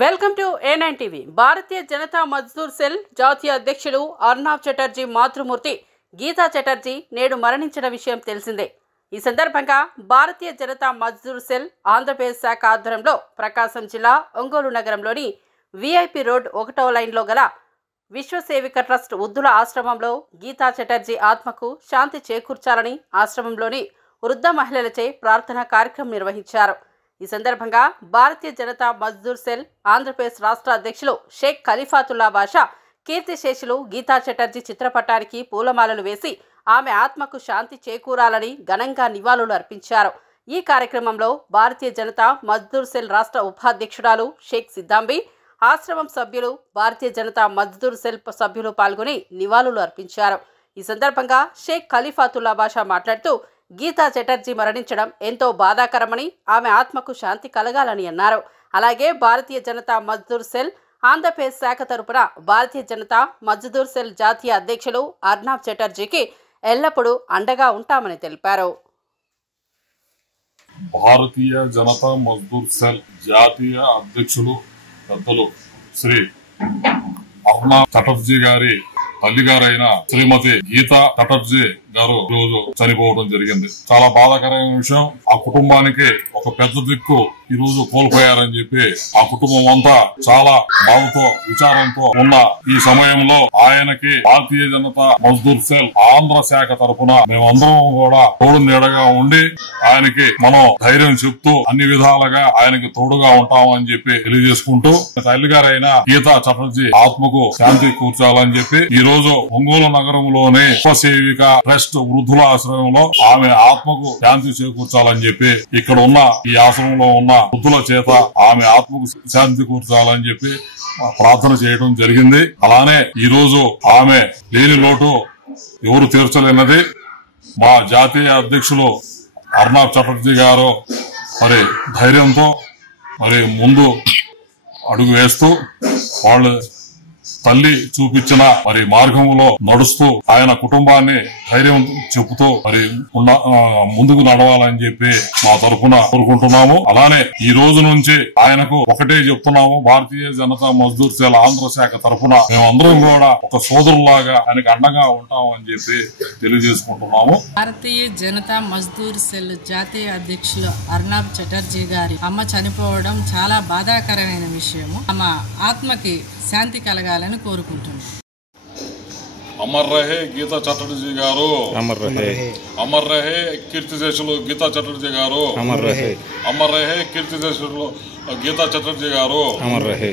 Welcome to A9 TV. Bharatiya Janata Mazdoor cell జాతీయ అధ్యక్షులు అర్నాబ్ చటర్జీ మాతృమూర్తి గీతా చటర్జీ నేడు మరణించిన విషయం తెలిసిందే. ఈ సందర్భంగా భారతీయ జనతా మజ్దూర్ సెల్ ఆంధ్రప్రదేశ్ శాఖ ఆధ్వర్యంలో ప్రకాశం జిల్లా ఒంగోలు నగరంలోని VIP రోడ్ 1వ లైన్లో గల విశ్వసేవిక ట్రస్ట్ వృద్ధుల ఆశ్రమంలో గీతా చటర్జీ ఆత్మకు శాంతి చేకూర్చాలని ఆశ్రమంలోని వృద్ధ మహిళలచే ప్రార్థనా కార్యక్రమం నిర్వహించారు. ఈ సందర్భంగా భారతీయ జనతా మజ్దూర్ సెల్ ఆంధ్రప్రదేశ్ రాష్ట్ర అధ్యక్షులు షేక్ ఖలీఫాతుల్లా బాషా కీర్తిశేషులు గీతా చటర్జీ చిత్రపటానికి పూలమాలలు వేసి ఆమె ఆత్మకు శాంతి చేకూరాలని ఘనంగా నివాళులు అర్పించారు. ఈ కార్యక్రమంలో భారతీయ జనతా మజ్దూర్ సెల్ రాష్ట్ర ఉపాధ్యక్షురాలు షేక్ సిద్దాంబి, ఆశ్రమం సభ్యులు, భారతీయ జనతా మజ్దూర్ సెల్ సభ్యులు పాల్గొని నివాళులు అర్పించారు. ఈ సందర్భంగా షేక్ ఖలీఫాతుల్లా బాషా మాట్లాడుతూ గీతా చటర్జీ మరణించడం ఎంతో బాధాకరమని, ఆమె ఆత్మకు శాంతి కలగాలని అన్నారు. అలాగే భారతీయ జనతా మజ్దూర్ సెల్ ఆంధ్రప్రదేశ్ శాఖ తరపున భారతీయ జనతా మజ్దూర్ సెల్ జాతీయ అధ్యక్షులు అర్నాబ్ చటర్జీకి ఎల్లప్పుడూ అండగా ఉంటామని తెలిపారు. భారతీయ జనతా మజ్దూర్ సెల్ జాతీయ అధ్యక్షులు పెద్దలు శ్రీ అర్నాబ్ చటర్జీ గారి తల్లిగారైన శ్రీమతి గీతా చటర్జీ గారు ఈరోజు చనిపోవడం జరిగింది. చాలా బాధాకరమైన విషయం. ఆ కుటుంబానికి ఒక పెద్ద దిక్కు ఈ రోజు కోల్పోయారని చెప్పి ఆ కుటుంబం అంతా చాలా బాధతో విచారంతో ఉన్న ఈ సమయంలో ఆయనకి భారతీయ జనతా మజ్దూర్ సెల్ ఆంధ్ర శాఖ తరఫున మేమందరం కూడా తోడు నీడగా ఉండి ఆయనకి మనం ధైర్యం చెప్తూ అన్ని విధాలుగా ఆయనకి తోడుగా ఉంటామని చెప్పి తెలియజేసుకుంటూ తల్లిగారైన గీతా చటర్జీ ఆత్మకు శాంతి కూర్చాలని చెప్పి ఈ రోజు ఒంగోలు నగరంలోని ఉపసేవిక ట్రస్ట్ వృద్ధుల ఆశ్రమంలో ఆమె ఆత్మకు శాంతి చేకూర్చాలని చెప్పి ఇక్కడ ఉన్న ఈ ఆశ్రమంలో ఉన్న వృద్ధుల చేత ఆమె ఆత్మకు శాంతి కూర్చాలని చెప్పి ప్రార్థన చేయడం జరిగింది. అలానే ఈ రోజు ఆమె లేని లోటు ఎవరు తీర్చలేనది. మా జాతీయ అధ్యక్షులు అర్నాబ్ చటర్జీ గారు మరి ధైర్యంతో మరి ముందు అడుగు వేస్తూ వాళ్ళు తల్లి చూపించిన మరి మార్గంలో నడుస్తూ ఆయన కుటుంబాన్ని ధైర్యం చెబుతూ మరి ముందుకు నడవాలని చెప్పి మా తరఫున కోరుకుంటున్నాము. అలానే ఈ రోజు నుంచి ఆయనకు ఒకటే చెప్తున్నాము, భారతీయ జనతా మజ్దూర్ సెల్ ఆంధ్ర శాఖ తరఫున మేమందరం కూడా ఒక సోదరులాగా ఆయనకు అండగా ఉంటామని చెప్పి తెలియజేసుకుంటున్నాము. భారతీయ జనతా మజ్దూర్ సెల్ జాతీయ అధ్యక్షులు అర్నాబ్ చటర్జీ గారి అమ్మ చనిపోవడం చాలా బాధాకరమైన విషయము. ఆమె ఆత్మకి శాంతి కలగాలని కోరుకుంటున్నాను. అమర్ రహే గీతా చటర్జీ గారు, అమర్ రహే. అమర్ రహే కీర్తిశేషులు గీతా చటర్జీ గారు, అమర్ రహే. అమర్ రహే కీర్తిశేషులు గీతా చటర్జీ గారు, అమర్ రహే.